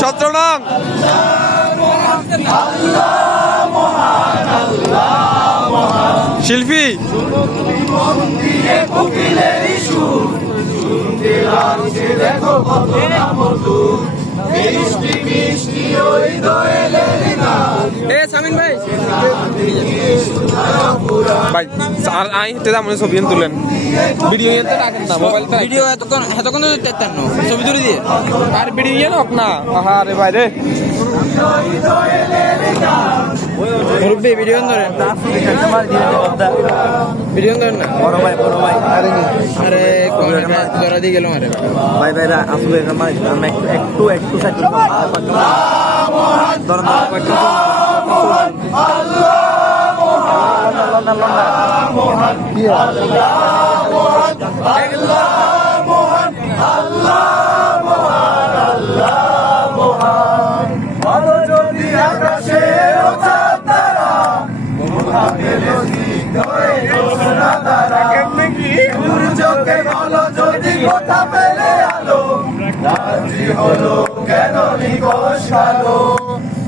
সত্রনাম শিল্পী সামিন ভাই ভাই আর আই মনে ছবি তুলেন ভিডিও নিয়ে রাখেন না মোবাইলটা ভিডিও এতক্ষণ ছবি তুলে দিয়ে আর ভিডিও নিয়ে না আপনা আরে ভাই রে মুরব্বি ভিডিও ধরেন ভিডিও ধরেন না বড় ভাই আরে ধরা দিয়ে গেল আরে ভাই ভাইরা আসলে আমরা একটু সাইড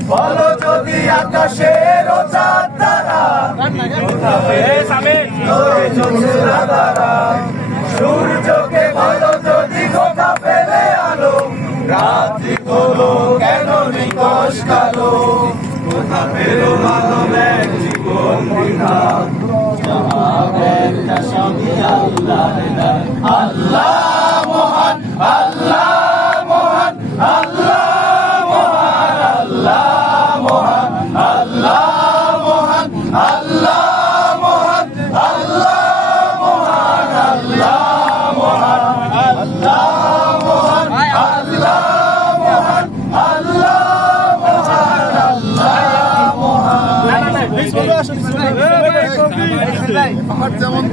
বলো যদি আকাশের চাঁদ তারা সূর্যকে বলো যদি কোথা পেলে আলো রাত্রি হলো কেন নিকশ কালো কোথা পেল আলো জীবন আল্লাহ মহান আল্লাহ মহান আল্লাহ আমার যেমন